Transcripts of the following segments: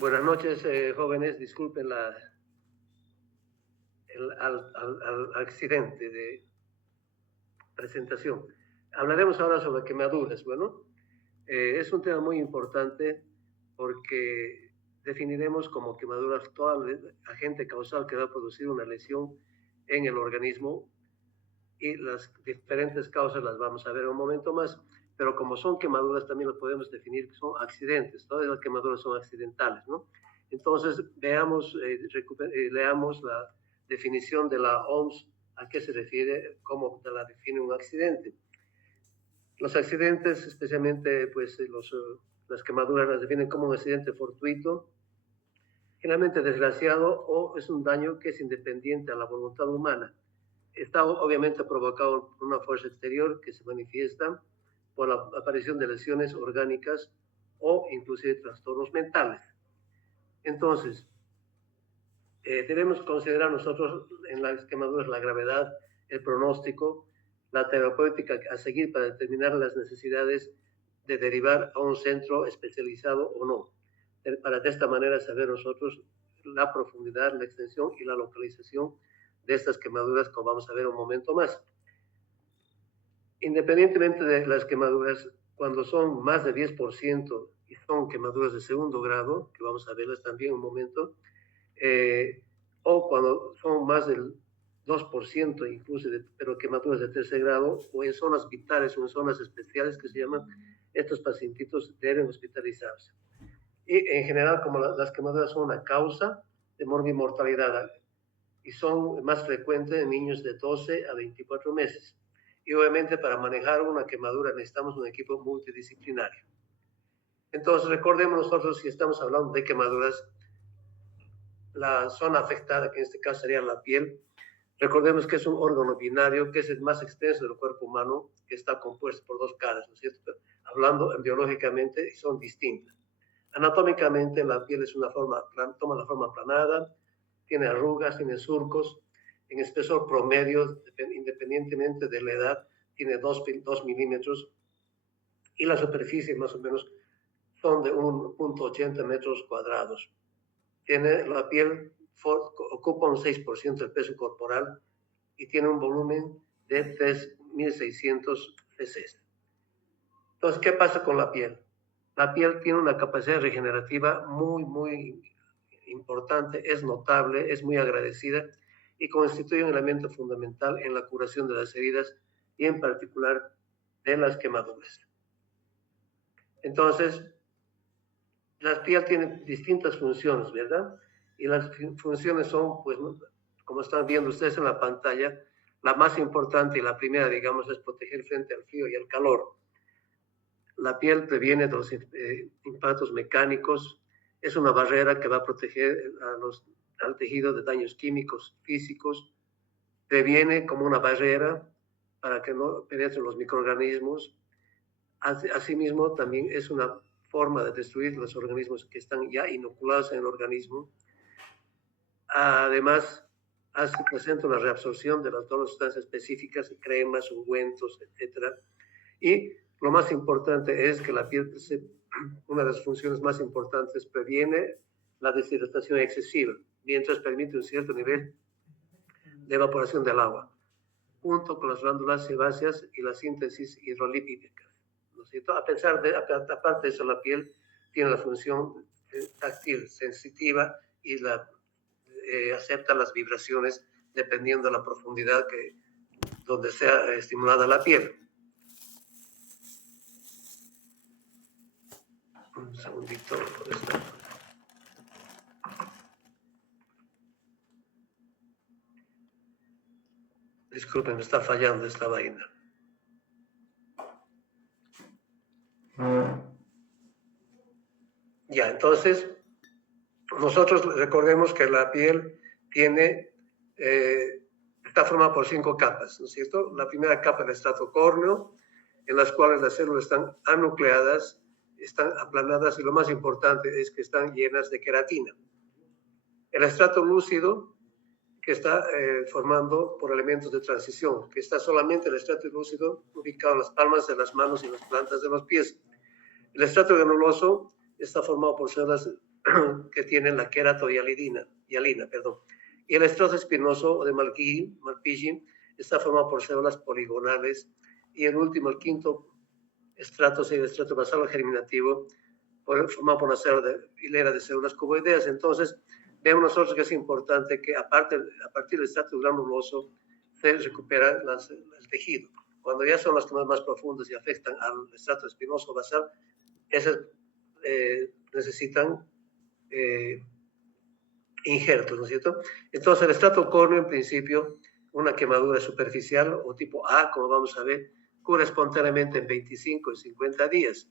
Buenas noches, jóvenes. Disculpen al accidente de presentación. Hablaremos ahora sobre quemaduras. Bueno, es un tema muy importante porque definiremos como quemaduras todo agente causal que va a producir una lesión en el organismo, y las diferentes causas las vamos a ver un momento más, pero como son quemaduras también lo podemos definir que son accidentes. Todas las quemaduras son accidentales, ¿no? Entonces leamos la definición de la OMS, a qué se refiere, cómo la define un accidente. Los accidentes, especialmente pues las quemaduras, las definen como un accidente fortuito, generalmente desgraciado, o es un daño que es independiente a la voluntad humana. Está obviamente provocado por una fuerza exterior que se manifiesta por la aparición de lesiones orgánicas o inclusive trastornos mentales. Entonces, debemos considerar nosotros en las quemaduras la gravedad, el pronóstico, la terapéutica a seguir para determinar las necesidades de derivar a un centro especializado o no, para de esta manera saber nosotros la profundidad, la extensión y la localización de estas quemaduras, como vamos a ver un momento más. Independientemente de las quemaduras, cuando son más de 10% y son quemaduras de segundo grado, que vamos a verlas también un momento, o cuando son más del 2% incluso, pero quemaduras de tercer grado, o en zonas vitales o en zonas especiales que se llaman, estos pacientitos deben hospitalizarse. Y en general, como las quemaduras son una causa de morbimortalidad y son más frecuentes en niños de 12 a 24 meses. Y obviamente para manejar una quemadura necesitamos un equipo multidisciplinario. Entonces recordemos nosotros, si estamos hablando de quemaduras, la zona afectada, que en este caso sería la piel, recordemos que es un órgano binario, que es el más extenso del cuerpo humano, que está compuesto por dos caras, ¿no es cierto? Hablando biológicamente, son distintas. Anatómicamente, la piel es toma la forma aplanada, tiene arrugas, tiene surcos, en espesor promedio, independientemente de la edad, tiene 2 milímetros, y la superficie más o menos son de 1.80 metros cuadrados. La piel ocupa un 6% del peso corporal y tiene un volumen de 3.600 cc. Entonces, ¿qué pasa con la piel? La piel tiene una capacidad regenerativa muy importante, es notable, es muy agradecida y constituye un elemento fundamental en la curación de las heridas y en particular de las quemaduras. Entonces, la piel tiene distintas funciones, ¿verdad? Y las funciones son, pues, como están viendo ustedes en la pantalla, la más importante y la primera, digamos, es proteger frente al frío y al calor. La piel previene de los impactos mecánicos, es una barrera que va a proteger al tejido de daños químicos, físicos, previene como una barrera para que no penetren los microorganismos. Asimismo, también es una forma de destruir los organismos que están ya inoculados en el organismo. Además, presenta una reabsorción de todas las sustancias específicas, cremas, ungüentos, etc. Y lo más importante es que la piel, una de las funciones más importantes, previene la deshidratación excesiva, mientras permite un cierto nivel de evaporación del agua, junto con las glándulas sebáceas y la síntesis hidrolípica, ¿no es cierto? Aparte de eso, la piel tiene la función táctil, sensitiva, y acepta las vibraciones dependiendo de la profundidad donde sea estimulada la piel. Un segundito. Disculpen, me está fallando esta vaina. Ya, entonces, nosotros recordemos que la piel está formada por 5 capas, ¿no es cierto? La primera capa es el estrato córneo, en las cuales las células están anucleadas, están aplanadas, y lo más importante es que están llenas de queratina. El estrato lúcido, que está formando por elementos de transición, que está solamente el estrato lúcido ubicado en las palmas de las manos y las plantas de los pies. El estrato granuloso está formado por células que tienen la queratohialina, perdón. Y el estrato espinoso o de Malpighi está formado por células poligonales. Y el último, el quinto estrato, el estrato basal germinativo, formado por una hilera de células cuboideas. Entonces, vemos nosotros que es importante que a partir del estrato granuloso se recupera el tejido. Cuando ya son las camas más profundas y afectan al estrato espinoso basal, esas necesitan injertos, ¿no es cierto? Entonces, el estrato córneo, en principio, una quemadura superficial o tipo A, como vamos a ver, cura espontáneamente en 25 y 50 días.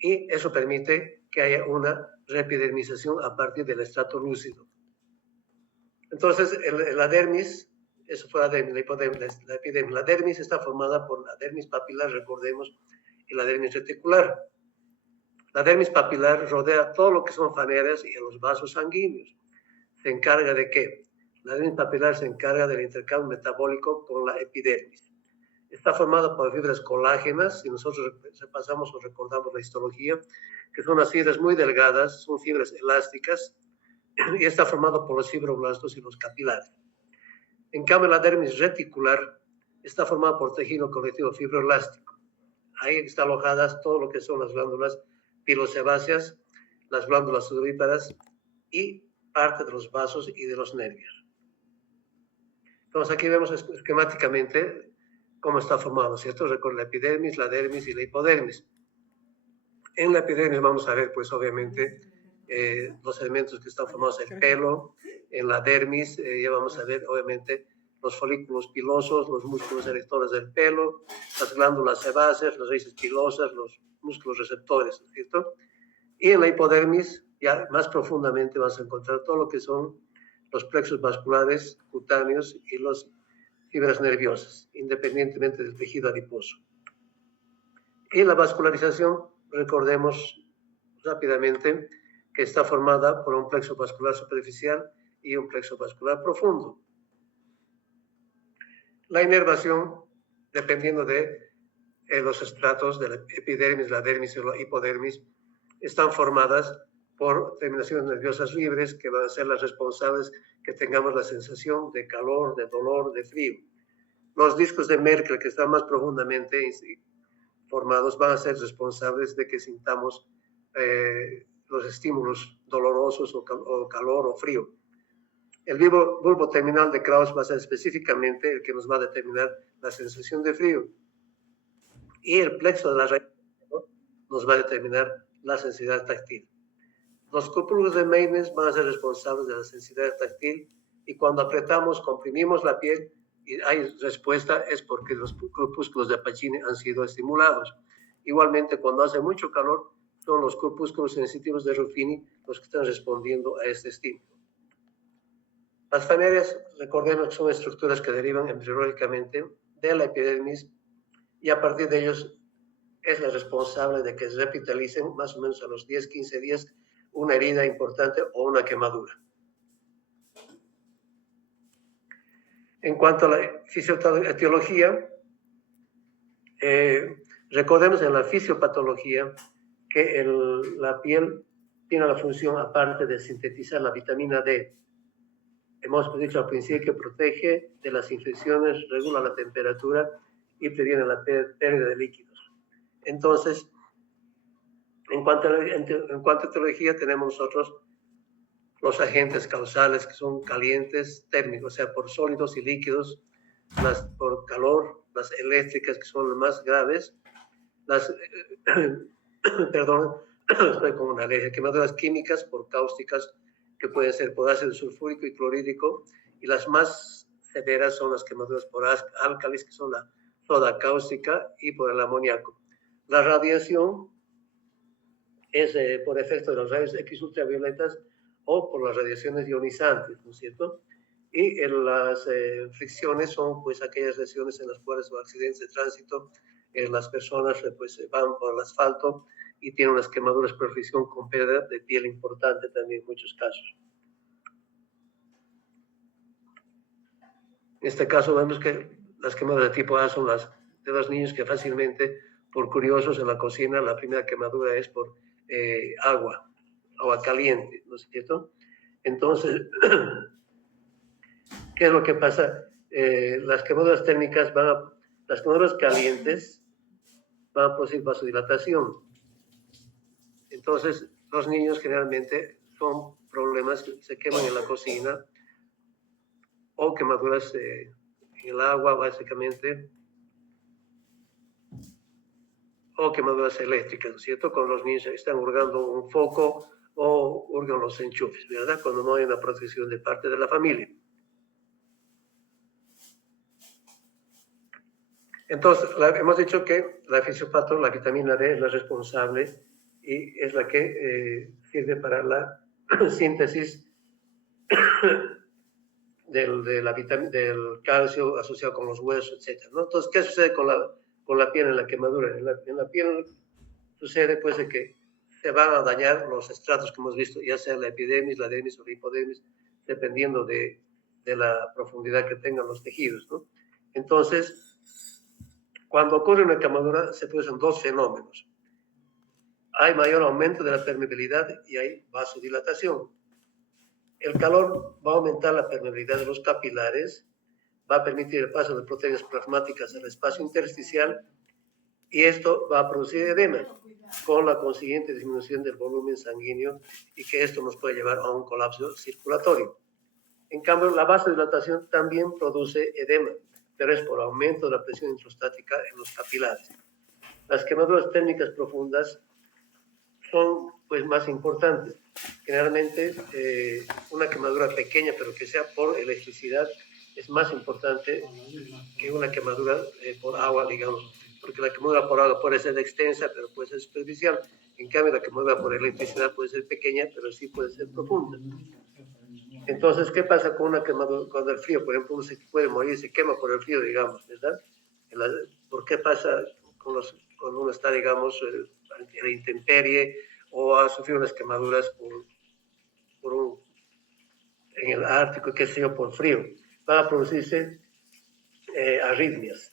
Y eso permite que haya una reepidermización a partir del estrato lúcido. Entonces, la dermis, eso fue la dermis, la hipodermis, la epidermis. La dermis está formada por la dermis papilar, recordemos, y la dermis reticular. La dermis papilar rodea todo lo que son faneras y los vasos sanguíneos. ¿Se encarga de qué? La dermis papilar se encarga del intercambio metabólico con la epidermis. Está formada por fibras colágenas, si nosotros repasamos o recordamos la histología, que son unas fibras muy delgadas, son fibras elásticas, y está formado por los fibroblastos y los capilares. En cambio, la dermis reticular está formada por tejido conectivo fibroelástico. Ahí están alojadas todo lo que son las glándulas pilosebáceas, las glándulas sudoríparas y parte de los vasos y de los nervios. Entonces, aquí vemos esquemáticamente cómo está formado, ¿cierto? Recuerda la epidermis, la dermis y la hipodermis. En la epidermis vamos a ver, pues, obviamente, los elementos que están formados en el pelo. En la dermis ya vamos a ver, obviamente, los folículos pilosos, los músculos erectores del pelo, las glándulas sebáceas, las raíces pilosas, los músculos receptores, ¿cierto? Y en la hipodermis, ya más profundamente, vas a encontrar todo lo que son los plexos vasculares, cutáneos y las fibras nerviosas, independientemente del tejido adiposo. Y la vascularización, recordemos rápidamente que está formada por un plexo vascular superficial y un plexo vascular profundo. La inervación, dependiendo de los estratos de la epidermis, la dermis y la hipodermis, están formadas por terminaciones nerviosas libres que van a ser las responsables que tengamos la sensación de calor, de dolor, de frío. Los discos de Merkel, que están más profundamente formados, van a ser responsables de que sintamos los estímulos dolorosos o calor o frío. El bulbo terminal de Krauss va a ser específicamente el que nos va a determinar la sensación de frío. Y el plexo de la raíz nos va a determinar la sensibilidad táctil. Los corpúsculos de Meines van a ser responsables de la sensibilidad táctil y cuando apretamos, comprimimos la piel y hay respuesta es porque los corpúsculos de Pacini han sido estimulados. Igualmente, cuando hace mucho calor, son los corpúsculos sensitivos de Ruffini los que están respondiendo a este estímulo. Las faneras, recordemos que son estructuras que derivan embriológicamente de la epidermis y a partir de ellos es la responsable de que se revitalicen más o menos a los 10-15 días una herida importante o una quemadura. En cuanto a la fisiopatología, recordemos en la fisiopatología que la piel tiene la función, aparte de sintetizar la vitamina D, hemos dicho al principio que protege de las infecciones, regula la temperatura y previene la pérdida de líquidos. Entonces, en cuanto a etiología, tenemos nosotros los agentes causales que son calientes, térmicos, o sea, por sólidos y líquidos, por calor, las eléctricas que son las más graves, perdón, estoy con una alergia, quemaduras químicas por cáusticas que pueden ser por ácido sulfúrico y clorhídrico, y las más severas son las quemaduras por álcalis, que son la soda cáustica y por el amoníaco. La radiación es por efecto de los rayos X ultravioletas o por las radiaciones ionizantes, ¿no es cierto? Y las fricciones son pues aquellas lesiones en las cuales o accidentes de tránsito, las personas pues van por el asfalto y tienen unas quemaduras por fricción con pérdida de piel importante también en muchos casos. En este caso vemos que las quemaduras de tipo A son las de los niños que fácilmente, por curiosos en la cocina, la primera quemadura es por agua, agua caliente, ¿no es cierto? Entonces, ¿qué es lo que pasa? Las quemaduras térmicas las quemaduras calientes van a producir vasodilatación. Entonces, los niños generalmente son problemas que se queman en la cocina o quemaduras en el agua, básicamente, o quemaduras eléctricas, ¿no es cierto? Cuando los niños están hurgando un foco o hurgan los enchufes, ¿verdad? Cuando no hay una protección de parte de la familia. Entonces, hemos dicho que la fisiopato, la vitamina D, es la responsable y es la que sirve para la síntesis del calcio asociado con los huesos, etc., ¿no? Entonces, ¿qué sucede con la piel en la quemadura? En la piel sucede pues de que se van a dañar los estratos que hemos visto, ya sea la epidermis, la dermis o la hipodermis, dependiendo de la profundidad que tengan los tejidos, ¿no? Entonces, cuando ocurre una quemadura se producen dos fenómenos. Hay mayor aumento de la permeabilidad y hay vasodilatación. El calor va a aumentar la permeabilidad de los capilares, va a permitir el paso de proteínas plasmáticas al espacio intersticial y esto va a producir edema con la consiguiente disminución del volumen sanguíneo y que esto nos puede llevar a un colapso circulatorio. En cambio, la vasodilatación también produce edema, pero es por aumento de la presión intrastática en los capilares. Las quemaduras térmicas profundas son pues más importantes. Generalmente una quemadura pequeña, pero que sea por electricidad, es más importante que una quemadura por agua, digamos, porque la quemadura por agua puede ser extensa, pero puede ser superficial. En cambio, la quemadura por electricidad puede ser pequeña, pero sí puede ser profunda. Entonces, ¿qué pasa con una quemadura? Cuando el frío, por ejemplo, uno se puede morir, se quema por el frío, digamos, ¿verdad? ¿Por qué pasa cuando uno está, digamos, en la intemperie o ha sufrido unas quemaduras en el Ártico, qué sé yo, por frío? Van a producirse arritmias,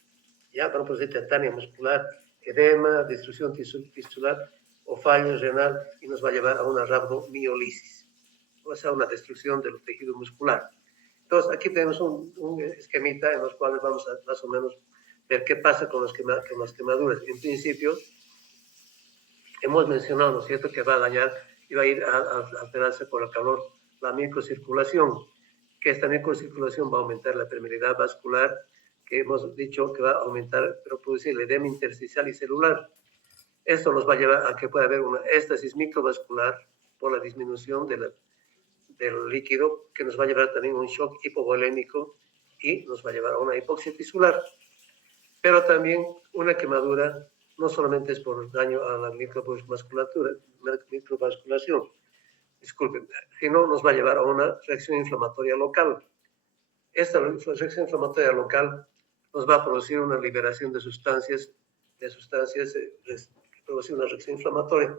¿ya? Van a producir tetania muscular, edema, destrucción tisular o fallo renal y nos va a llevar a una rhabdomiolisis, o sea, una destrucción del tejido muscular. Entonces, aquí tenemos un esquemita en los cuales vamos a más o menos ver qué pasa con las quemaduras. En principio, hemos mencionado, ¿no es cierto?, que va a dañar y va a ir a alterarse por el calor la microcirculación, que esta microcirculación va a aumentar la permeabilidad vascular, que hemos dicho que va a aumentar, pero producir el edema intersticial y celular. Esto nos va a llevar a que pueda haber una éstasis microvascular por la disminución del líquido, que nos va a llevar también a un shock hipovolémico y nos va a llevar a una hipoxia tisular. Pero también una quemadura no solamente es por daño a la microvasculación, disculpen, sino nos va a llevar a una reacción inflamatoria local. Esta reacción inflamatoria local nos va a producir una liberación de sustancias producir una reacción inflamatoria.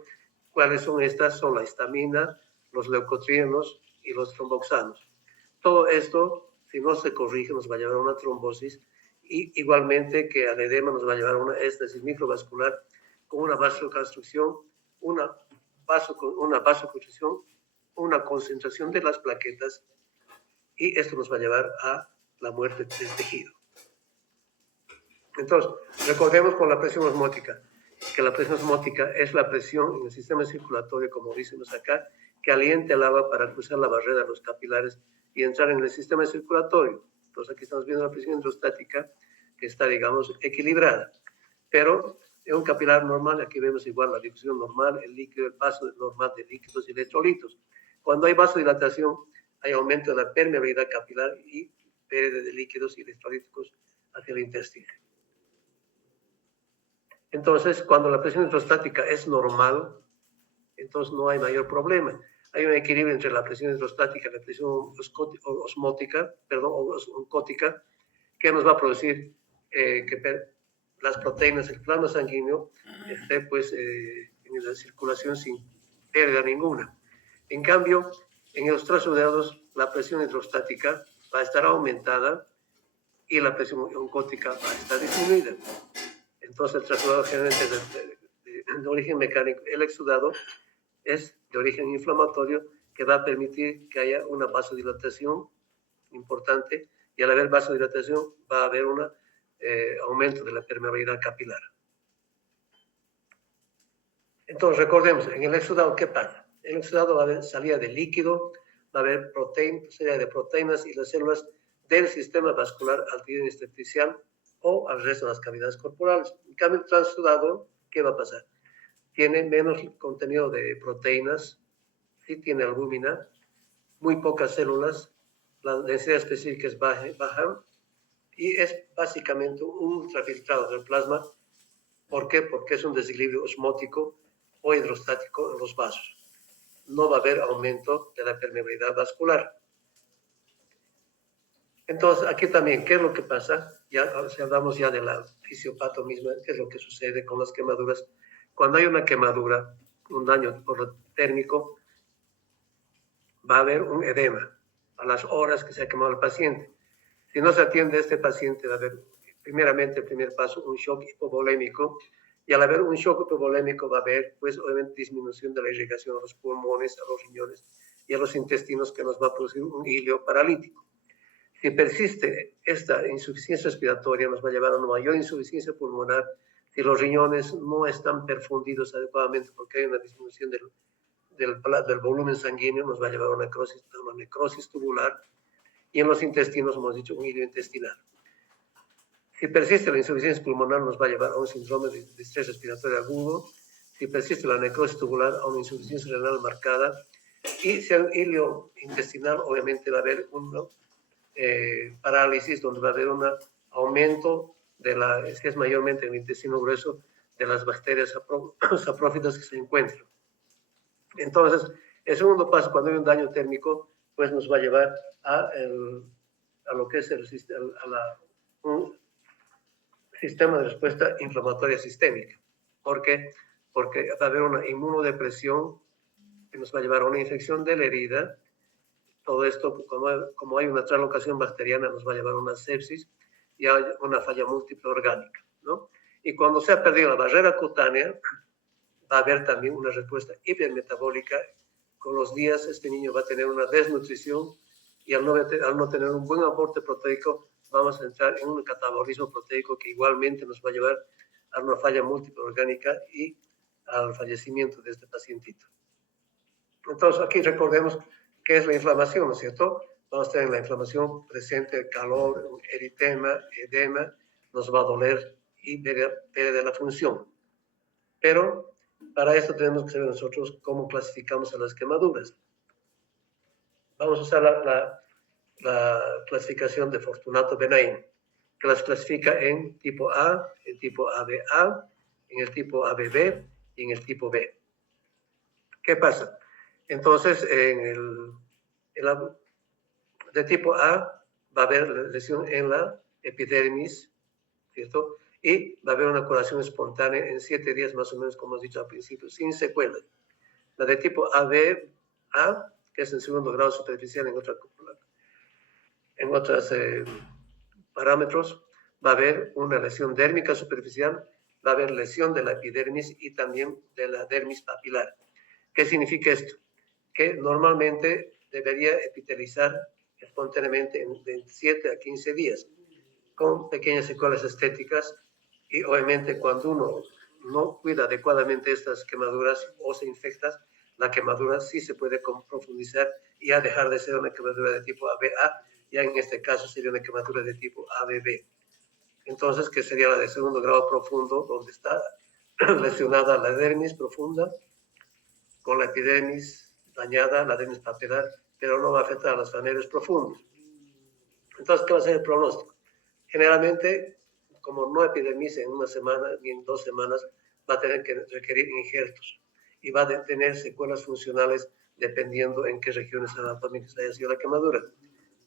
¿Cuáles son estas? Son la histamina, los leucotrienos y los tromboxanos. Todo esto, si no se corrige, nos va a llevar a una trombosis y igualmente que al edema nos va a llevar a una éstasis microvascular con una vasoconstricción, una vasoconstricción, una concentración de las plaquetas y esto nos va a llevar a la muerte del tejido. Entonces, recordemos con la presión osmótica, que la presión osmótica es la presión en el sistema circulatorio, como decimos acá, que alienta el agua para cruzar la barrera de los capilares y entrar en el sistema circulatorio. Entonces, aquí estamos viendo la presión hidrostática que está, digamos, equilibrada. Pero en un capilar normal, aquí vemos igual la difusión normal, el líquido, el paso normal de líquidos y electrolitos. Cuando hay vasodilatación, hay aumento de la permeabilidad capilar y pérdida de líquidos y electrolíticos hacia el intestino. Entonces, cuando la presión hidrostática es normal, entonces no hay mayor problema. Hay un equilibrio entre la presión hidrostática y la presión oncótica, que nos va a producir que las proteínas, el plasma sanguíneo, esté pues en la circulación sin pérdida ninguna. En cambio, en los trasodeados, la presión hidrostática va a estar aumentada y la presión oncótica va a estar disminuida. Entonces, el trasudado generalmente de origen mecánico, el exudado es de origen inflamatorio que va a permitir que haya una vasodilatación importante, y al haber vasodilatación va a haber un aumento de la permeabilidad capilar. Entonces, recordemos, en el exudado, ¿qué pasa? En el exudado va a haber salida de líquido, va a haber salida de proteínas y las células del sistema vascular al tejido intersticial o al resto de las cavidades corporales. En cambio, el transudado, ¿qué va a pasar? Tiene menos contenido de proteínas, sí tiene albúmina, muy pocas células, la densidad específica es baja y es básicamente un ultrafiltrado del plasma. ¿Por qué? Porque es un desequilibrio osmótico o hidrostático en los vasos. No va a haber aumento de la permeabilidad vascular. Entonces, aquí también, ¿qué es lo que pasa? Ya, si hablamos ya de la fisiopato misma, ¿qué es lo que sucede con las quemaduras? Cuando hay una quemadura, un daño térmico, va a haber un edema a las horas que se ha quemado el paciente. Si no se atiende a este paciente, va a haber, primeramente, el primer paso, un shock hipovolémico, y al haber un shock hipovolémico va a haber, pues, obviamente, disminución de la irrigación a los pulmones, a los riñones y a los intestinos, que nos va a producir un hilio paralítico. Si persiste esta insuficiencia respiratoria, nos va a llevar a una mayor insuficiencia pulmonar. Si los riñones no están perfundidos adecuadamente porque hay una disminución del volumen sanguíneo, nos va a llevar a una necrosis tubular. Y en los intestinos, hemos dicho, un hilio intestinal. Si persiste la insuficiencia pulmonar, nos va a llevar a un síndrome de estrés respiratorio agudo. Si persiste la necrosis tubular, a una insuficiencia renal marcada. Y si hay un hilio intestinal, obviamente va a haber una parálisis, donde va a haber un aumento si es mayormente en el intestino grueso, de las bacterias saprófitas que se encuentran. Entonces, el segundo paso, cuando hay un daño térmico, pues nos va a llevar a lo que es un sistema de respuesta inflamatoria sistémica. ¿Por qué? Porque va a haber una inmunodepresión que nos va a llevar a una infección de la herida. Todo esto, como hay una translocación bacteriana, nos va a llevar a una sepsis y a una falla múltiple orgánica, ¿no? Y cuando se ha perdido la barrera cutánea, va a haber también una respuesta hipermetabólica. Con los días, este niño va a tener una desnutrición, y al no tener un buen aporte proteico, vamos a entrar en un catabolismo proteico que igualmente nos va a llevar a una falla múltiple orgánica y al fallecimiento de este pacientito. Entonces, aquí recordemos qué es la inflamación, ¿no es cierto? Vamos a tener la inflamación presente, calor, eritema, edema, nos va a doler y pérdida de la función. Pero para esto tenemos que saber nosotros cómo clasificamos a las quemaduras. Vamos a usar la clasificación de Fortunato Benaim, que las clasifica en tipo A, en tipo ABA, en el tipo ABB y en el tipo B. ¿Qué pasa? Entonces, de tipo A va a haber lesión en la epidermis, ¿cierto? Y va a haber una curación espontánea en 7 días más o menos, como hemos dicho al principio, sin secuelas. La de tipo ABA, que es en segundo grado superficial en otros parámetros, va a haber una lesión dérmica superficial, va a haber lesión de la epidermis y también de la dermis papilar. ¿Qué significa esto? Que normalmente debería epitelizar espontáneamente de 7 a 15 días, con pequeñas secuelas estéticas, y obviamente cuando uno no cuida adecuadamente estas quemaduras o se infecta, la quemadura sí se puede profundizar y a dejar de ser una quemadura de tipo ABA, ya en este caso sería una quemadura de tipo ABB. Entonces, que sería la de segundo grado profundo, donde está lesionada la dermis profunda, con la epidermis dañada, la dermis papilar, pero no va a afectar a las faneros profundos. Entonces, ¿qué va a ser el pronóstico? Generalmente, como no epidermiza en una semana ni en 2 semanas, va a tener que requerir injertos y va a tener secuelas funcionales dependiendo en qué regiones anatómicas haya sido la quemadura.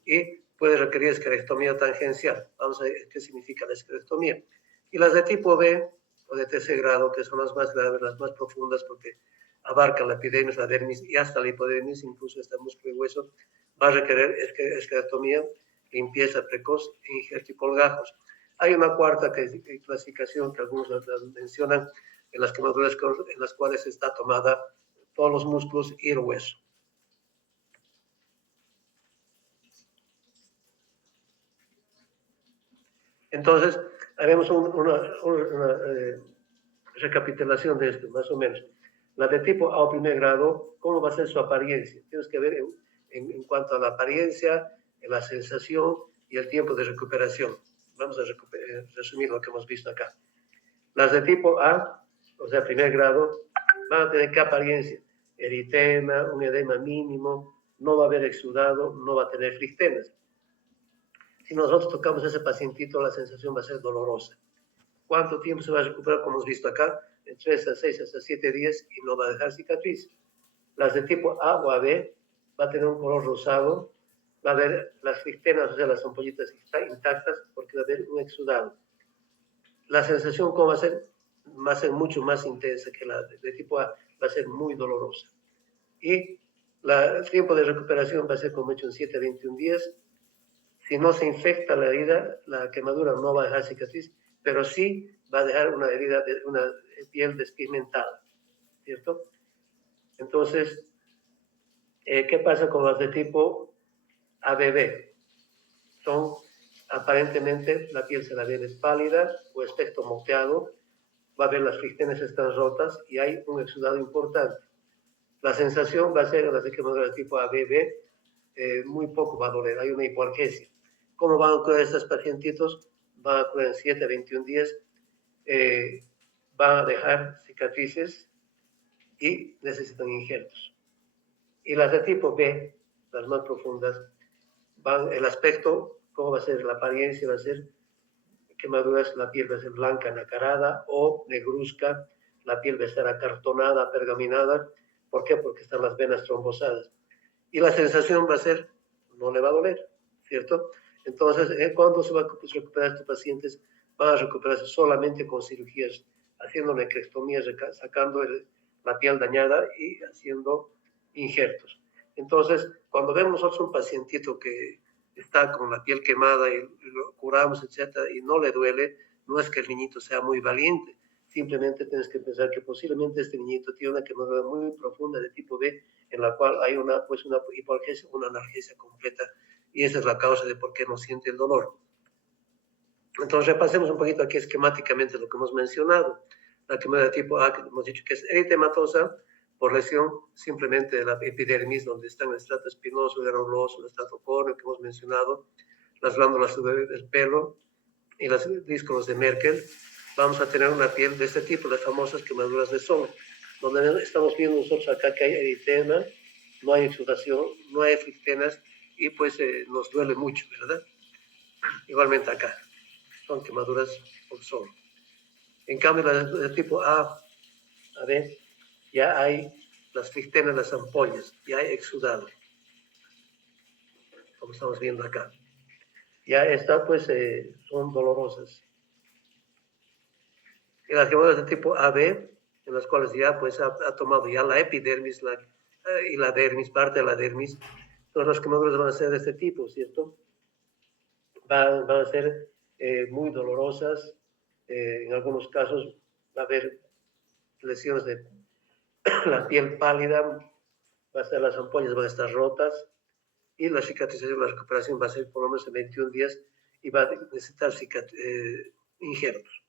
Y puede requerir esclerectomía tangencial. Vamos a ver qué significa la esclerectomía. Y las de tipo B o de tercer grado, que son las más graves, las más profundas, porque abarcan la epidermis, la dermis y hasta la hipodermis, incluso hasta el músculo y hueso, va a requerir esclerectomía, limpieza precoz e injerto y colgajos. Hay una cuarta clasificación que algunos mencionan, en las quemaduras en las cuales está tomada todos los músculos y el hueso. Entonces, haremos una recapitulación de esto, más o menos. La de tipo A o primer grado, ¿cómo va a ser su apariencia? Tienes que ver en cuanto a la apariencia, la sensación y el tiempo de recuperación. Vamos a resumir lo que hemos visto acá. Las de tipo A, o sea, primer grado, van a tener qué apariencia: eritema, un edema mínimo, no va a haber exudado, no va a tener flictemas. Si nosotros tocamos a ese pacientito, la sensación va a ser dolorosa. ¿Cuánto tiempo se va a recuperar? Como hemos visto acá, en 3 a 6 hasta 7 días y no va a dejar cicatriz. Las de tipo A o AB va a tener un color rosado, va a haber las flictenas, o sea, las ampollitas intactas, porque va a haber un exudado. La sensación, ¿cómo va a ser? Va a ser mucho más intensa que la de tipo A, va a ser muy dolorosa. Y el tiempo de recuperación va a ser, como he dicho, en 7 a 21 días. Si no se infecta la herida, la quemadura no va a dejar cicatriz, pero sí va a dejar una herida, una piel despigmentada, ¿cierto? Entonces, ¿qué pasa con las de tipo ABB? Son, aparentemente, la piel se la ve pálida o aspecto moteado, va a ver las flictenas están rotas y hay un exudado importante. La sensación va a ser, en las de quemadura de tipo ABB, muy poco va a doler, hay una hipoalgesia. ¿Cómo van a curar estos pacientitos? Van a curar en 7 a 21 días, van a dejar cicatrices y necesitan injertos. Y las de tipo B, las más profundas, el aspecto, ¿cómo va a ser? La apariencia va a ser quemaduras, la piel va a ser blanca, nacarada o negruzca, la piel va a estar acartonada, pergaminada. ¿Por qué? Porque están las venas trombosadas. Y la sensación va a ser, no le va a doler, ¿cierto? Entonces, ¿cuándo se va a recuperar estos pacientes? Van a recuperarse solamente con cirugías, haciendo necrectomías, sacando la piel dañada y haciendo injertos. Entonces, cuando vemos nosotros un pacientito que está con la piel quemada y lo curamos, etcétera, y no le duele, no es que el niñito sea muy valiente, simplemente tienes que pensar que posiblemente este niñito tiene una quemadura muy profunda de tipo B, en la cual hay una hipoalgesia, una analgesia completa, y esa es la causa de por qué no siente el dolor. Entonces repasemos un poquito aquí esquemáticamente lo que hemos mencionado. La quemadura de tipo A, que hemos dicho que es eritematosa por lesión simplemente de la epidermis, donde están el estrato espinoso, granuloso, el estrato córneo que hemos mencionado, las glándulas del pelo y los díscolos de Merkel. Vamos a tener una piel de este tipo, las famosas quemaduras de sol, donde estamos viendo nosotros acá que hay eritema, no hay exudación, no hay flictenas y pues nos duele mucho, ¿verdad? Igualmente acá, son quemaduras por sol. En cambio, las de tipo A, ver, ya hay las flictenas, las ampollas, ya hay exudado, como estamos viendo acá. Ya está, pues, son dolorosas. Y las quemaduras de tipo AB, en las cuales ya pues ha tomado ya la epidermis y la dermis, parte de la dermis, entonces las quemaduras van a ser de este tipo, ¿cierto? Van a ser muy dolorosas, en algunos casos va a haber lesiones de la piel pálida, va a ser, las ampollas van a estar rotas y la cicatrización, la recuperación va a ser por lo menos en 21 días y va a necesitar injertos.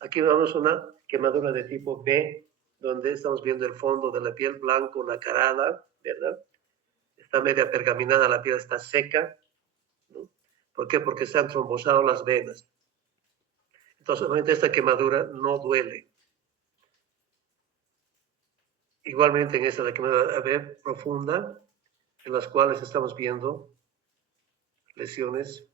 Aquí vemos una quemadura de tipo B, donde estamos viendo el fondo de la piel blanco, nacarada, ¿verdad? Está media pergaminada, la piel está seca, ¿no? ¿Por qué? Porque se han trombosado las venas. Entonces, obviamente esta quemadura no duele. Igualmente en esta la quemadura B profunda, en las cuales estamos viendo lesiones,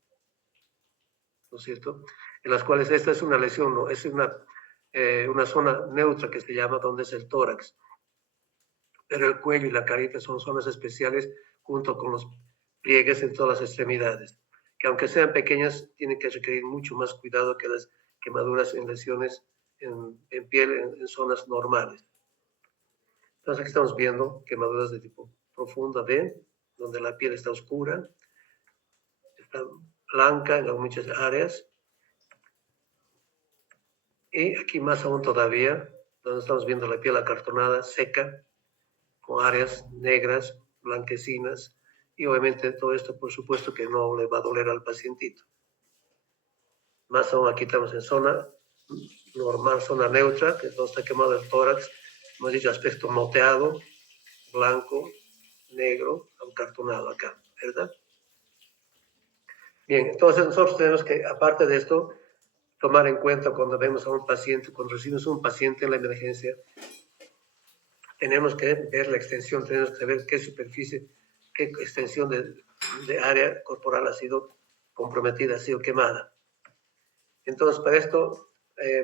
¿no es cierto? En las cuales esta es una lesión, ¿no? Es una zona neutra que se llama, donde es el tórax. Pero el cuello y la carita son zonas especiales junto con los pliegues en todas las extremidades, que aunque sean pequeñas, tienen que requerir mucho más cuidado que las quemaduras en lesiones en piel en zonas normales. Entonces aquí estamos viendo quemaduras de tipo profunda B, donde la piel está oscura, está blanca en muchas áreas, y aquí más aún todavía, donde estamos viendo la piel acartonada, seca, con áreas negras, blanquecinas, y obviamente todo esto, por supuesto, que no le va a doler al pacientito. Más aún aquí estamos en zona normal, zona neutra, que no está quemado el tórax, hemos dicho aspecto moteado, blanco, negro, acartonado acá, ¿verdad? Bien, entonces nosotros tenemos que, aparte de esto, tomar en cuenta cuando vemos a un paciente, cuando recibimos un paciente en la emergencia, tenemos que ver la extensión, tenemos que saber qué superficie, qué extensión de área corporal ha sido comprometida, ha sido quemada. Entonces, para esto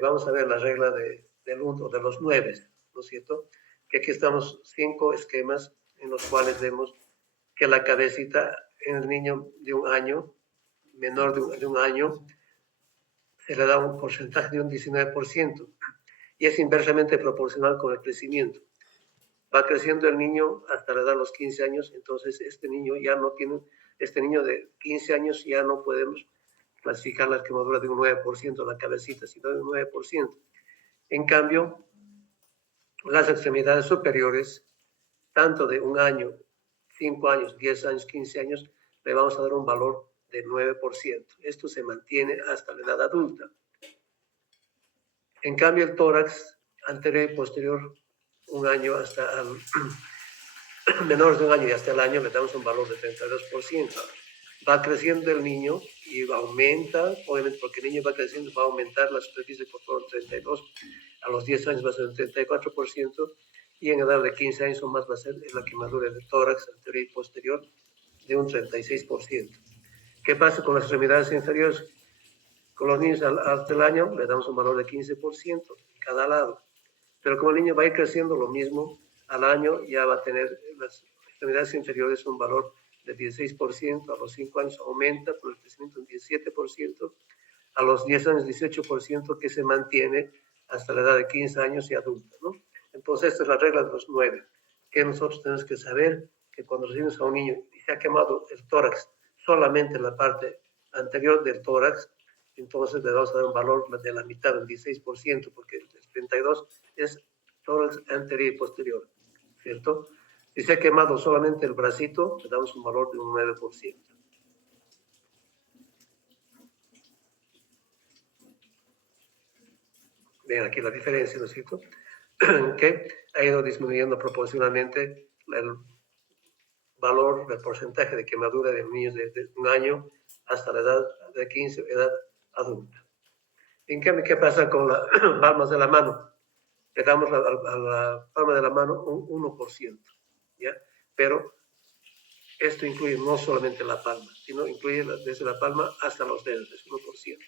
vamos a ver la regla del 1, de los 9, ¿no es cierto? Que aquí estamos 5 esquemas en los cuales vemos que la cabecita en el niño de un año, menor de un año, se le da un porcentaje de un 19% y es inversamente proporcional con el crecimiento. Va creciendo el niño hasta la edad de los 15 años, entonces este niño ya no tiene, este niño de 15 años ya no podemos clasificar la quemadura de un 9%, la cabecita, sino de un 9%. En cambio, las extremidades superiores, tanto de un año, 5 años, 10 años, 15 años, le vamos a dar un valor de 9%. Esto se mantiene hasta la edad adulta. En cambio, el tórax anterior y posterior, un año hasta menores de un año y hasta el año, le damos un valor de 32%. Va creciendo el niño y aumenta, obviamente porque el niño va creciendo, va a aumentar la superficie corporal 32%, a los 10 años va a ser un 34%, y en edad de 15 años o más va a ser la quemadura de tórax anterior y posterior de un 36%. ¿Qué pasa con las extremidades inferiores? Con los niños hasta el año le damos un valor de 15% en cada lado. Pero como el niño va a ir creciendo, lo mismo, al año ya va a tener las extremidades inferiores un valor de 16%, a los 5 años aumenta por el crecimiento un 17%, a los 10 años 18%, que se mantiene hasta la edad de 15 años y adulta, ¿no? Entonces, esta es la regla de los 9, que nosotros tenemos que saber que cuando recibimos a un niño y se ha quemado el tórax, solamente la parte anterior del tórax, entonces le vamos a dar un valor de la mitad, del 16%, porque el 32% es tórax anterior y posterior, ¿cierto? Si se ha quemado solamente el bracito, le damos un valor de un 9%. Ven aquí la diferencia, ¿no es cierto? Que ha ido disminuyendo proporcionalmente el valor del porcentaje de quemadura de niños de un año hasta la edad de 15, edad adulta. En cambio, ¿qué pasa con las palmas de la mano? Le damos a la palma de la mano un 1%, ¿ya? Pero esto incluye no solamente la palma, sino incluye desde la palma hasta los dedos, es 1%.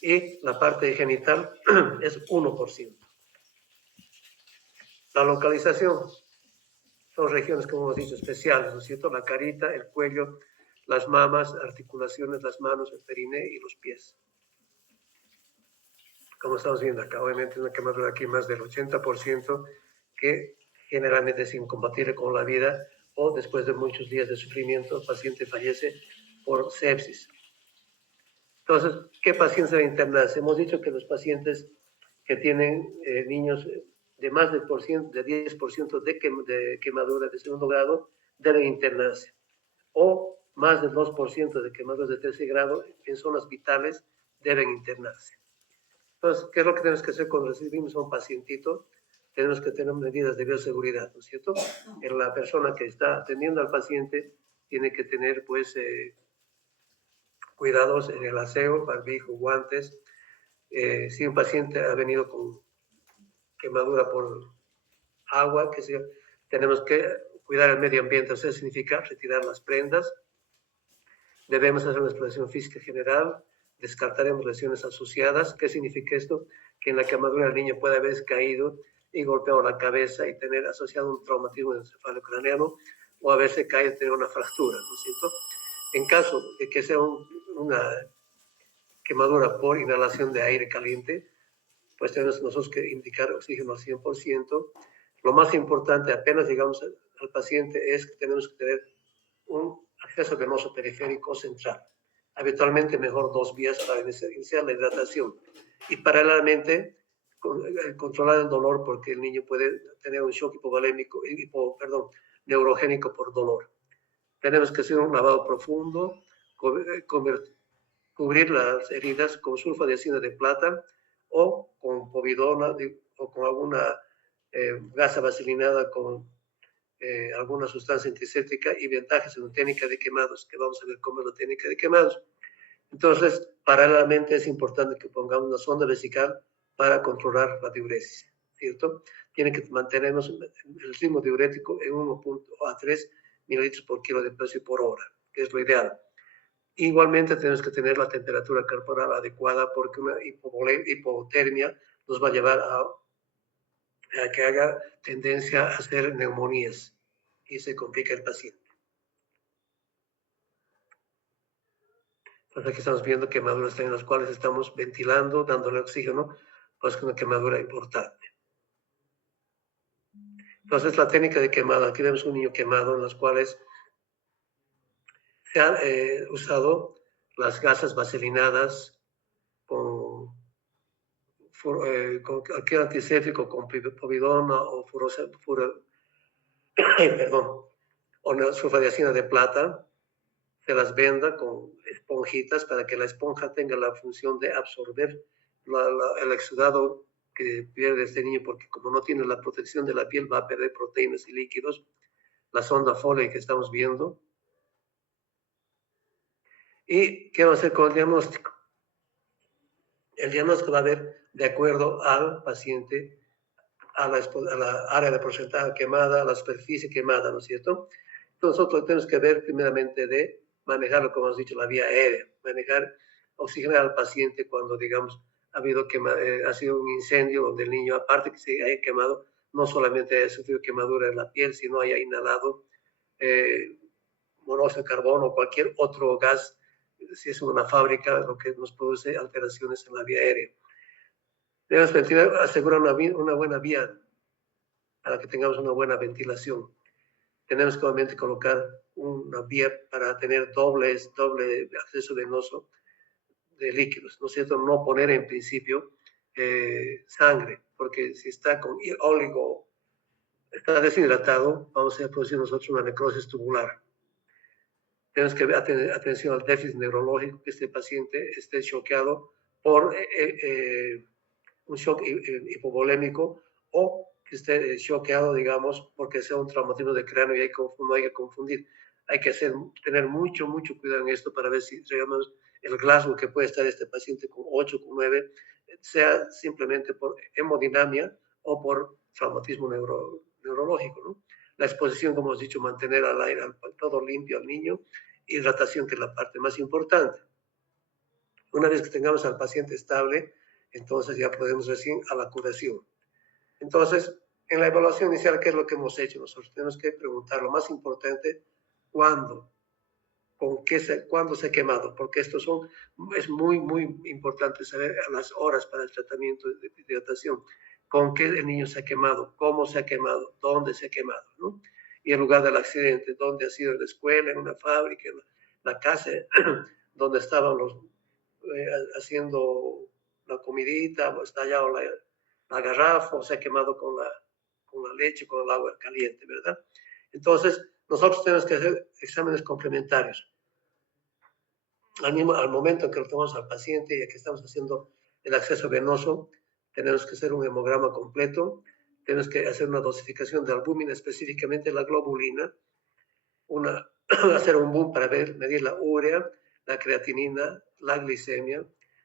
Y la parte genital es 1%. La localización son regiones, como hemos dicho, especiales, ¿no es cierto? La carita, el cuello, las mamas, articulaciones, las manos, el periné y los pies. Como estamos viendo acá, obviamente una quemadura aquí más del 80%, que generalmente es incompatible con la vida, o después de muchos días de sufrimiento, el paciente fallece por sepsis. Entonces, ¿qué pacientes deben internarse? Hemos dicho que los pacientes que tienen niños de más del 10% de quemadura de segundo grado deben internarse, o más del 2% de quemaduras de tercer grado en zonas vitales deben internarse. Entonces, ¿qué es lo que tenemos que hacer cuando recibimos a un pacientito? Tenemos que tener medidas de bioseguridad, ¿no es cierto? La persona que está atendiendo al paciente tiene que tener, pues, cuidados en el aseo, barbijo, guantes. Si un paciente ha venido con quemadura por agua, que sea, tenemos que cuidar el medio ambiente, o sea, significa retirar las prendas. Debemos hacer una exploración física general, descartaremos lesiones asociadas. ¿Qué significa esto? Que en la quemadura el niño puede haber caído y golpeado la cabeza y tener asociado un traumatismo encefalocraneano, o haberse caído y tener una fractura, ¿no es cierto? En caso de que sea una quemadura por inhalación de aire caliente, pues tenemos nosotros que indicar oxígeno al 100%. Lo más importante, apenas llegamos al paciente, es que tenemos que tener un acceso venoso periférico central. Habitualmente mejor 2 vías para iniciar la hidratación. Y paralelamente controlar el dolor porque el niño puede tener un shock hipovolémico, neurogénico por dolor. Tenemos que hacer un lavado profundo, cubrir las heridas con sulfadiazina de plata o con povidona o con alguna gasa vaselinada con alguna sustancia antiséptica y ventajas en la técnica de quemados, que vamos a ver cómo es la técnica de quemados. Entonces, paralelamente es importante que pongamos una sonda vesical para controlar la diuresis, ¿cierto? Tiene que mantenernos el ritmo diurético en 1.3 mililitros por kilo de peso por hora, que es lo ideal. Igualmente tenemos que tener la temperatura corporal adecuada porque una hipotermia nos va a llevar a que haga tendencia a hacer neumonías y se complica el paciente. Entonces aquí estamos viendo quemaduras en las cuales estamos ventilando, dándole oxígeno, pues es una quemadura importante. Entonces la técnica de quemado, aquí vemos un niño quemado en las cuales se han usado las gasas vaselinadas con cualquier antiséptico, con povidona o o sulfadiazina de plata, se las venda con esponjitas para que la esponja tenga la función de absorber el exudado que pierde este niño, porque como no tiene la protección de la piel va a perder proteínas y líquidos. La sonda Foley que estamos viendo. ¿Y qué va a hacer con el diagnóstico? El diagnóstico va a ver de acuerdo al paciente, a la área de porcentaje quemada, a la superficie quemada, ¿no es cierto? Entonces nosotros tenemos que ver primeramente de manejarlo, como hemos dicho, la vía aérea, manejar, oxigenar al paciente cuando, digamos, ha sido un incendio donde el niño, aparte que se haya quemado, no solamente haya sufrido quemadura en la piel, sino haya inhalado monóxido de carbono o cualquier otro gas, si es una fábrica, lo que nos produce alteraciones en la vía aérea. Debemos asegurar una buena vía para que tengamos una buena ventilación. Tenemos que obviamente colocar una vía para tener doble acceso venoso de líquidos, ¿no es cierto? No poner en principio sangre, porque si está con está deshidratado, vamos a producir nosotros una necrosis tubular. Tenemos que tener atención al déficit neurológico, que este paciente esté choqueado por un shock hipovolémico o que esté choqueado, digamos, porque sea un traumatismo de cráneo y no hay que confundir. Hay que tener mucho cuidado en esto para ver si, digamos, el Glasgow que puede estar este paciente con 8, con 9, sea simplemente por hemodinamia o por traumatismo neurológico, ¿no? La exposición, como hemos dicho, mantener al aire todo limpio al niño, hidratación, que es la parte más importante. Una vez que tengamos al paciente estable, entonces ya podemos recién a la curación. Entonces, en la evaluación inicial, ¿qué es lo que hemos hecho? Nosotros tenemos que preguntar lo más importante, ¿cuándo? ¿Cuándo se ha quemado? Porque es muy importante saber las horas para el tratamiento de hidratación. ¿Con qué el niño se ha quemado? ¿Cómo se ha quemado? ¿Dónde se ha quemado? ¿No? Y el lugar del accidente, ¿dónde ha sido? ¿En la escuela, en una fábrica, en la casa, donde estaban haciendo la comidita, o estallado la garrafa, o se ha quemado con la leche, con el agua caliente, ¿verdad? Entonces, nosotros tenemos que hacer exámenes complementarios. Al momento en que lo tomamos al paciente y que estamos haciendo el acceso venoso, tenemos que hacer un hemograma completo, tenemos que hacer una dosificación de albúmina, específicamente la globulina, hacer un boom para medir la urea, la creatinina, la glicemia.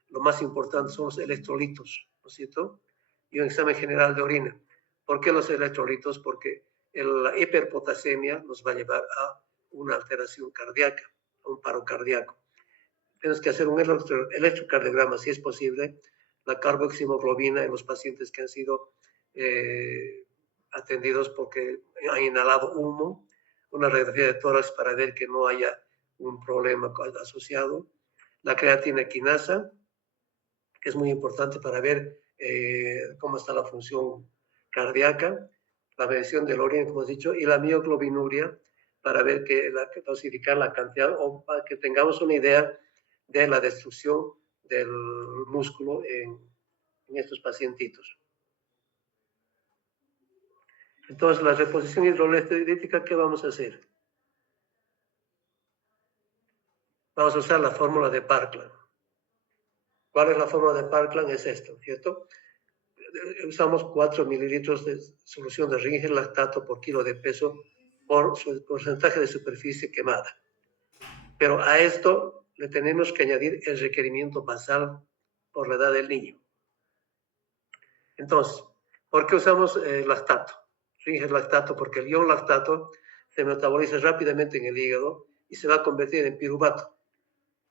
Lo más importante son los electrolitos, ¿no es cierto? Y un examen general de orina. ¿Por qué los electrolitos? Porque la hiperpotasemia nos va a llevar a una alteración cardíaca, a un paro cardíaco. Tenemos que hacer un electrocardiograma, si es posible, la carboximoglobina en los pacientes que han sido atendidos porque han inhalado humo, una radiografía de tórax para ver que no haya un problema asociado, la creatina quinasa, que es muy importante para ver cómo está la función cardíaca, la medición del orina, como hemos dicho, y la mioglobinuria, para ver dosificar la cantidad o para que tengamos una idea de la destrucción del músculo en estos pacientitos. Entonces, la reposición hidroeléctrica, ¿qué vamos a hacer? Vamos a usar la fórmula de Parkland. ¿Cuál es la fórmula de Parkland? Es esto, ¿cierto? Usamos 4 mililitros de solución de Ringer lactato por kilo de peso por su porcentaje de superficie quemada. Pero a esto le tenemos que añadir el requerimiento basal por la edad del niño. Entonces, ¿por qué usamos lactato? Ringer lactato, porque el ion lactato se metaboliza rápidamente en el hígado y se va a convertir en piruvato,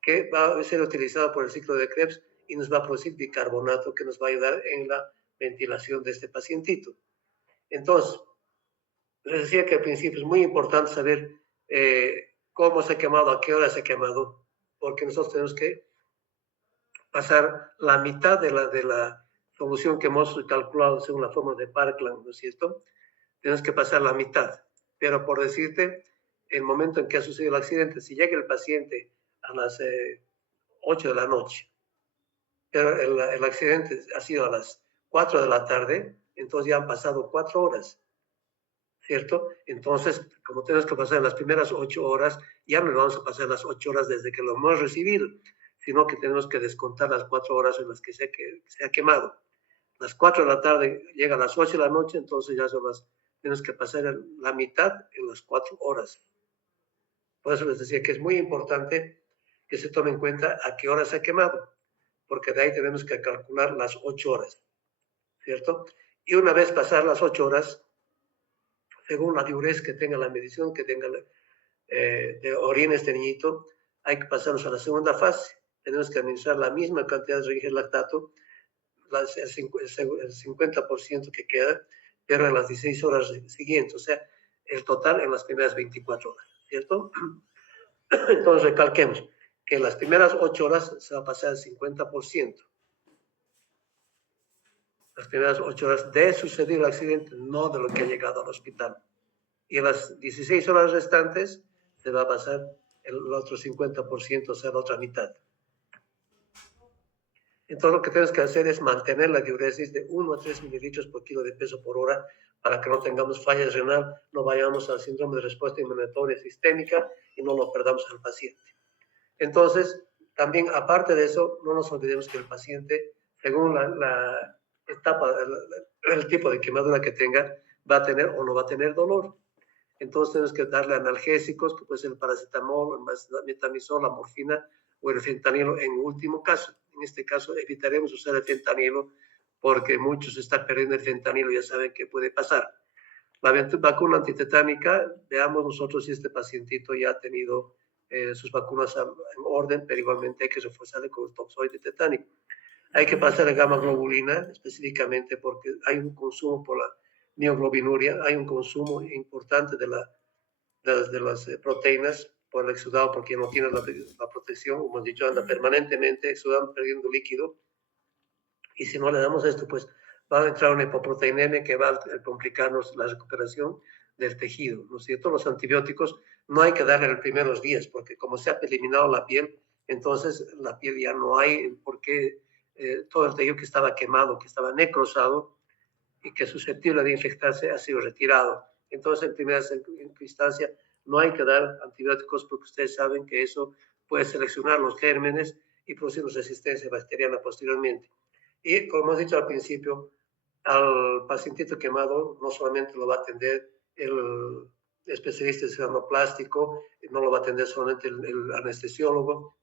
que va a ser utilizado por el ciclo de Krebs y nos va a producir bicarbonato que nos va a ayudar en la ventilación de este pacientito. Entonces, les decía que al principio es muy importante saber cómo se ha quemado, a qué hora se ha quemado, porque nosotros tenemos que pasar la mitad de la solución que hemos calculado según la fórmula de Parkland, ¿no es cierto? Tenemos que pasar la mitad. Pero por decirte, el momento en que ha sucedido el accidente, si llega el paciente a las 8 de la noche, pero el accidente ha sido a las 4 de la tarde, entonces ya han pasado 4 horas, ¿cierto? Entonces, como tenemos que pasar las primeras 8 horas, ya no vamos a pasar las 8 horas desde que lo hemos recibido, sino que tenemos que descontar las 4 horas en las que se ha quemado. Las 4 de la tarde llega a las 8 de la noche, entonces ya son tenemos que pasar la mitad en las 4 horas. Por eso les decía que es muy importante que se tome en cuenta a qué hora se ha quemado, porque de ahí tenemos que calcular las 8 horas, ¿cierto? Y una vez pasar las 8 horas, según la diurés que tenga la medición, que tenga de orina este niñito, hay que pasarnos a la segunda fase. Tenemos que administrar la misma cantidad de Ringer lactato, el 50% que queda, pero en las 16 horas siguientes, o sea, el total en las primeras 24 horas, ¿cierto? Entonces recalquemos que en las primeras 8 horas se va a pasar el 50%. Las primeras 8 horas de suceder el accidente, no de lo que ha llegado al hospital. Y en las 16 horas restantes se va a pasar el otro 50%, o sea, la otra mitad. Entonces lo que tenemos que hacer es mantener la diuresis de 1 a 3 mililitros por kilo de peso por hora para que no tengamos falla renal, no vayamos al síndrome de respuesta inmunitaria sistémica y no lo perdamos al paciente. Entonces, también aparte de eso, no nos olvidemos que el paciente, según la etapa, el tipo de quemadura que tenga, va a tener o no va a tener dolor. Entonces tenemos que darle analgésicos, que puede ser el paracetamol, el metamizol, la morfina o el fentanilo en último caso. En este caso evitaremos usar el fentanilo porque muchos están perdiendo el fentanilo, ya saben qué puede pasar. La vacuna antitetánica, veamos nosotros si este pacientito ya ha tenido sus vacunas en orden, pero igualmente hay que reforzarle con el toxoide tetánico. Hay que pasar la gamma globulina específicamente porque hay un consumo por la mioglobinuria, hay un consumo importante de las proteínas por el exudado porque no tiene la protección, como hemos dicho, anda permanentemente exudando, perdiendo líquido. Y si no le damos esto, pues va a entrar una hipoproteinemia que va a complicarnos la recuperación del tejido, ¿no es cierto? Los antibióticos no hay que darle en los primeros días, porque como se ha eliminado la piel, entonces la piel ya no hay por qué, todo el tejido que estaba quemado, que estaba necrosado y que es susceptible de infectarse ha sido retirado. Entonces, en primera instancia, no hay que dar antibióticos porque ustedes saben que eso puede seleccionar los gérmenes y producir resistencia bacteriana posteriormente. Y como hemos dicho al principio, al pacientito quemado no solamente lo va a atender el especialista de cirujano plástico, no lo va a atender solamente el anestesiólogo.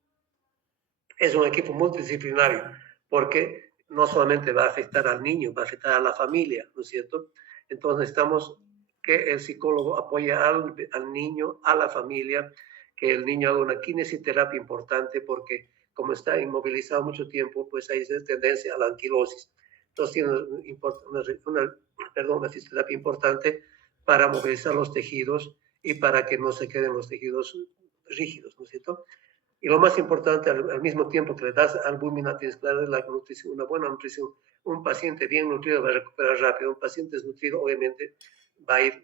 Es un equipo multidisciplinario porque no solamente va a afectar al niño, va a afectar a la familia, ¿no es cierto? Entonces necesitamos que el psicólogo apoye al niño, a la familia, que el niño haga una kinesiterapia importante porque como está inmovilizado mucho tiempo, pues hay tendencia a la anquilosis. Entonces tiene una fisioterapia importante para movilizar los tejidos y para que no se queden los tejidos rígidos, ¿no es cierto? Y lo más importante, al mismo tiempo que le das albúmina, tienes que darle la nutrición, una buena nutrición. Un paciente bien nutrido va a recuperar rápido. Un paciente desnutrido, obviamente, va a ir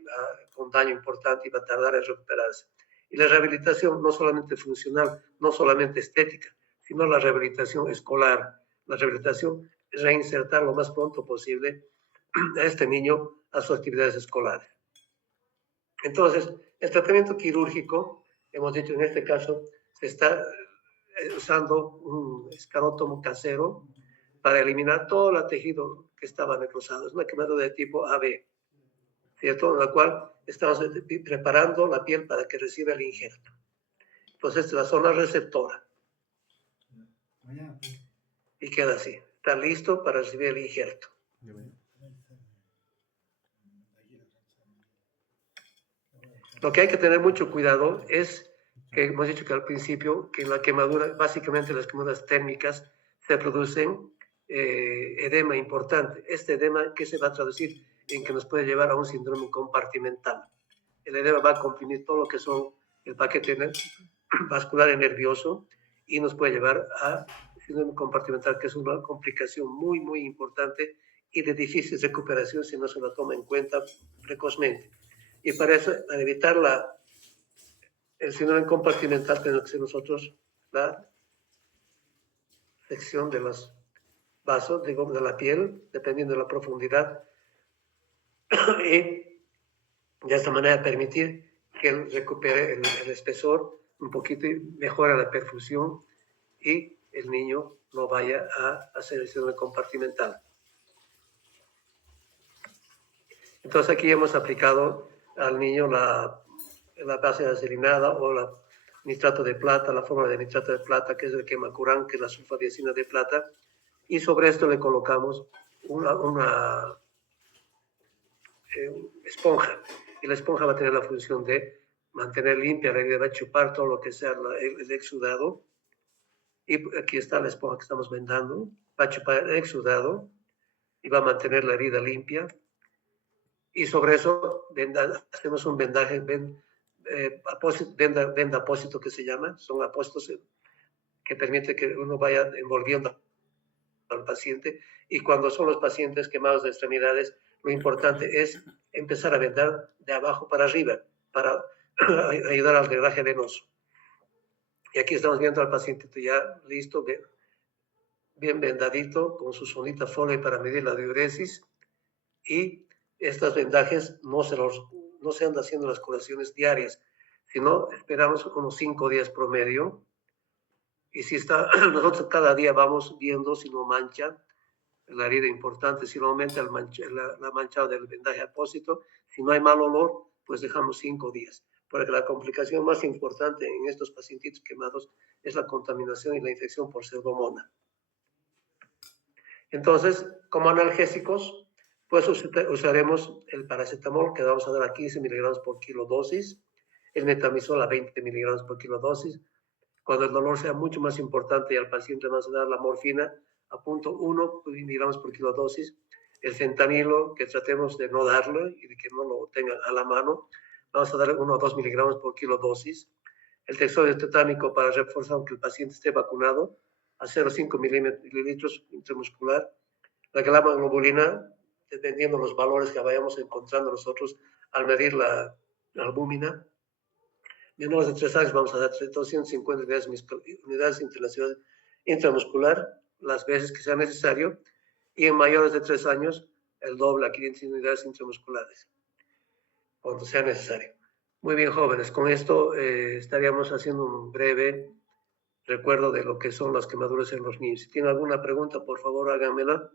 con daño importante y va a tardar en recuperarse. Y la rehabilitación no solamente funcional, no solamente estética, sino la rehabilitación escolar. La rehabilitación es reinsertar lo más pronto posible a este niño a sus actividades escolares. Entonces, el tratamiento quirúrgico, hemos dicho en este caso, se está usando un escarótomo casero para eliminar todo el tejido que estaba necrosado. Es una quemadura de tipo AB, ¿cierto? En la cual estamos preparando la piel para que reciba el injerto. Entonces, la zona receptora. Y queda así. Está listo para recibir el injerto. Lo que hay que tener mucho cuidado es que hemos dicho que al principio que en la quemadura, básicamente las quemaduras térmicas, se producen edema importante. Este edema que se va a traducir en que nos puede llevar a un síndrome compartimental. El edema va a comprimir todo lo que son el paquete vascular y nervioso y nos puede llevar a síndrome compartimental, que es una complicación muy, muy importante y de difícil recuperación si no se la toma en cuenta precozmente. Y para eso, para evitar el síndrome compartimental, tenemos que hacer nosotros la sección de los vasos, digamos, de la piel, dependiendo de la profundidad, y de esta manera permitir que él recupere el espesor un poquito y mejora la perfusión y el niño no vaya a hacer el síndrome compartimental. Entonces aquí hemos aplicado al niño la base acilinada o la nitrato de plata, la fórmula de nitrato de plata, que es el quemacurán, que es la sulfadiazina de plata, y sobre esto le colocamos una esponja, y la esponja va a tener la función de mantener limpia la herida, va a chupar todo lo que sea el exudado, y aquí está la esponja que estamos vendando, va a chupar el exudado y va a mantener la herida limpia, y sobre eso hacemos un vendaje, venda apósito que se llama, son apósitos que permite que uno vaya envolviendo al paciente, y cuando son los pacientes quemados de extremidades, lo importante es empezar a vendar de abajo para arriba, para ayudar al drenaje venoso. Y aquí estamos viendo al paciente ya listo, bien vendadito, con su sonita Foley para medir la diuresis, y estos vendajes no se andan haciendo las curaciones diarias, sino esperamos unos 5 días promedio, y si está, nosotros cada día vamos viendo si no mancha la herida importante, si no aumenta la manchada del vendaje apósito, si no hay mal olor, pues dejamos 5 días, porque la complicación más importante en estos pacientitos quemados es la contaminación y la infección por pseudomonas. Entonces, como analgésicos, pues usaremos el paracetamol, que vamos a dar a 15 miligramos por kilo dosis, el metamizol a 20 miligramos por kilo dosis. Cuando el dolor sea mucho más importante y al paciente vamos a dar la morfina a 0.1 miligramos por kilo dosis, el fentanilo, que tratemos de no darlo y de que no lo tengan a la mano, vamos a dar 1 o 2 miligramos por kilo dosis, el texodio tetánico para reforzar aunque el paciente esté vacunado, a 0,5 mililitros intramuscular, la globulina, dependiendo de los valores que vayamos encontrando nosotros al medir la albúmina. Menores de 3 años vamos a dar 250 unidades internacionales intramuscular las veces que sea necesario, y en mayores de 3 años el doble a 500 unidades intramusculares cuando sea necesario. Muy bien, jóvenes, con esto estaríamos haciendo un breve recuerdo de lo que son las quemaduras en los niños. Si tienen alguna pregunta, por favor, háganmela.